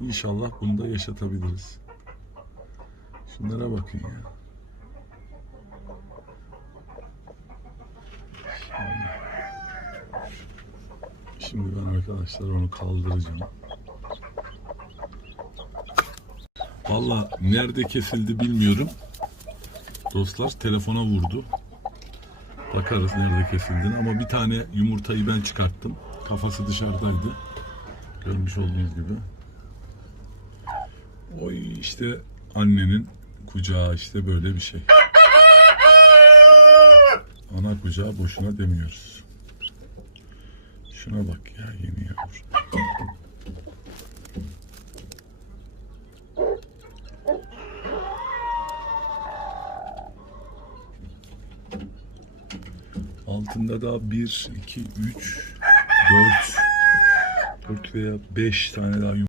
İnşallah bunu da yaşatabiliriz. Şunlara bakın ya. Şimdi ben arkadaşlar onu kaldıracağım. Valla nerede kesildi bilmiyorum. Dostlar telefona vurdu. Bakarız nerede kesildiğini ama bir tane yumurtayı ben çıkarttım. Kafası dışarıdaydı. Görmüş olduğunuz gibi. İşte annenin kucağı işte böyle bir şey. Ana kucağı boşuna demiyoruz. Şuna bak ya yeni yavru. Altında da 1, 2, 3, 4, 4 veya 5 tane daha